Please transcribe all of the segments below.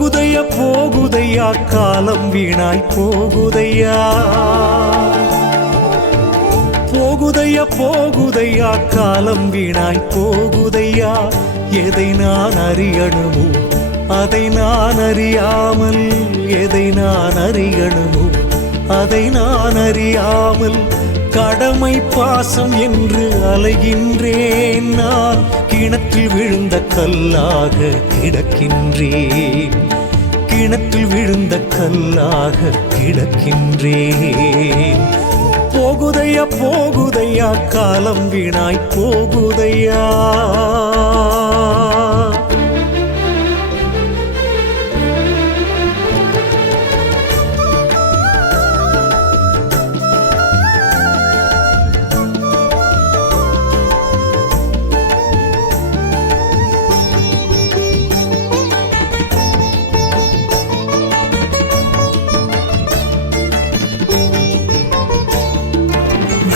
போகுதையா போகுதையா காலம் வீணாய் போகுதையா. போகுதையா போகுதையா காலம் வீணாய் போகுதையா. எதை நான் அறியணுமோ அதை நான் அறியாமல், எதை நான் அறியணுமோ அதை நான் அறியாமல் கடமை பாசம் என்று அலைகின்றேன். நான் கிணற்றில் விழுந்த கல்லாக கிடக்கின்றேன், கிணற்றில் விழுந்த கல்லாக கிடக்கின்றேன். போகுதையா போகுதையா காலம் வீணாய் போகுதையா.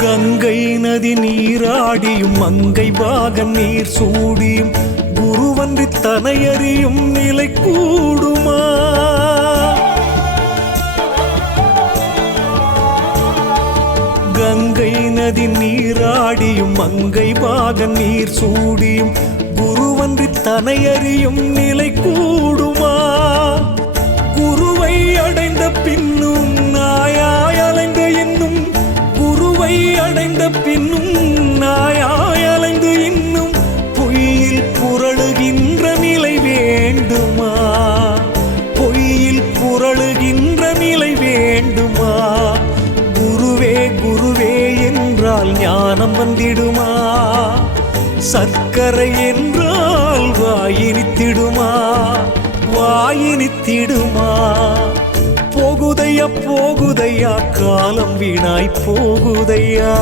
கங்கை நதி நீராடியும் மங்கை பாகம் நீர் சூடியும் குருவன்றி தனையறியும் நிலை கூடுமா. கங்கை நதி நீராடியும் மங்கை பாகம் நீர் சூடியும் குருவன்றி தனையறியும் நிலை கூடுமா. குருவை அடைந்த பின்னும் நாயாய் அலைந்த என்னும், குருவை அடைந்த பின்னும் நாயாய் அலைந்து இன்னும் பொய்யில் புரளுகின்ற நிலை வேண்டுமா. பொய்யில் புரளுகின்ற நிலை வேண்டுமா. குருவே குருவே என்றால் ஞானம் வந்திடுமா. சர்க்கரை என்றால் வாயினித்திடுமா, வாயினித்திடுமா. போகுதையா போகுதையா காலம் வீணாய் போகுதையா.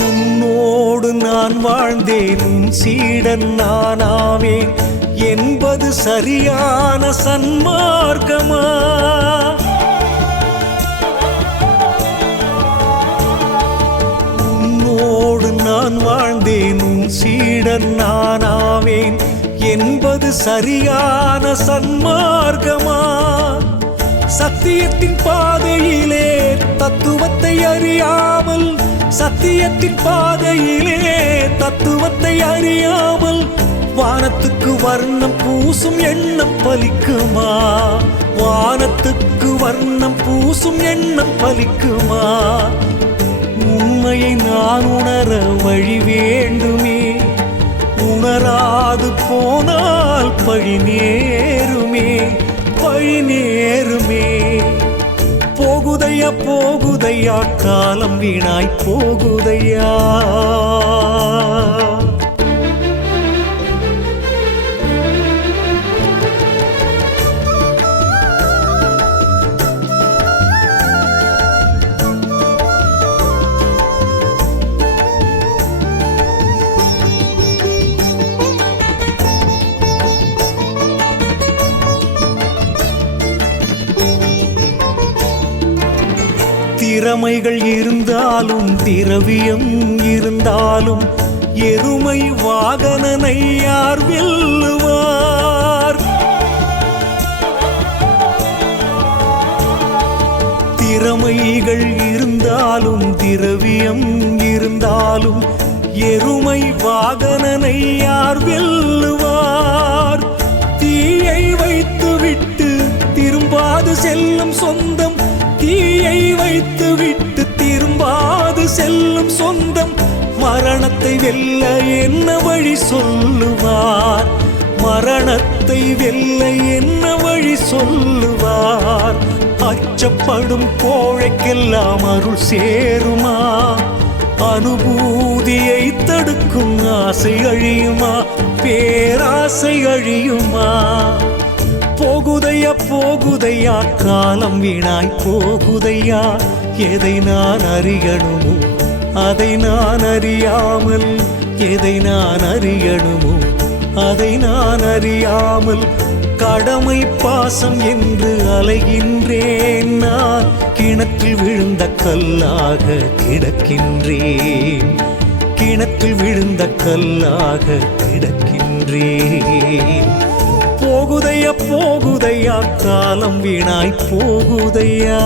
உன்னோடு நான் வாழ்ந்தேன், உன் சீடன் நானாவேன் என்பது சரியான சன்மார்க்கமா. உன்னோடு நான் வாழ்ந்தேன், உன் சீடன் நானாவேன் என்பது சரியான சன்மார்க்கமா. சத்தியத்தின் பாதையிலே தத்துவத்தை அறியாமல், சத்தியத்தின் பாதையிலே தத்துவத்தை அறியாமல் வானத்துக்கு வர்ணம் பூசும் எண்ணம் பலிக்குமா. வானத்துக்கு வர்ணம் பூசும் எண்ணம் பலிக்குமா. உண்மையை நான் உணர வழி வேண்டுமே. உணராது போனால் பழி நேருமே, பழி நேருமே. போகுதையா போகுதையா காலம் வீணாய் போகுதையா. திறமைகள் இருந்தாலும் திரவியம் இருந்தாலும் எருமை வாகனனை யார் வெல்லுவார். திறமைகள் இருந்தாலும் திரவியம் இருந்தாலும் எருமை வாகனனை யார் வெல்லுவார். தீயை வைத்துவிட்டு திரும்பாது செல்லும் சொந்தம், தீயை வைத்து விட்டு திரும்பாது செல்லும் சொந்தம் மரணத்தை வெல்ல என்ன வழி சொல்லுவார். மரணத்தை வெல்ல என்ன வழி சொல்லுவார். அச்சப்படும் கோழைக்கெல்லாம் அருள் சேருமா. அனுபூதியை தடுக்கும் ஆசை அழியுமா, பேராசை அழியுமா. போகுதையா போகுதையா, காலம் வீணாய் போகுதையா. எதை நான் அறியணுமோ அதை நான் அறியாமல், எதை நான் அறியணுமோ அதை நான் அறியாமல், கடமை பாசம் என்று அலைகின்றேன். நான் கிணற்றில் விழுந்த கல்லாக கிடக்கின்றேன், கிணற்றில் விழுந்த கல்லாக கிடக்கின்றேன். போகுதையா போகுதையா, காலம் வீணாய் போகுதையா.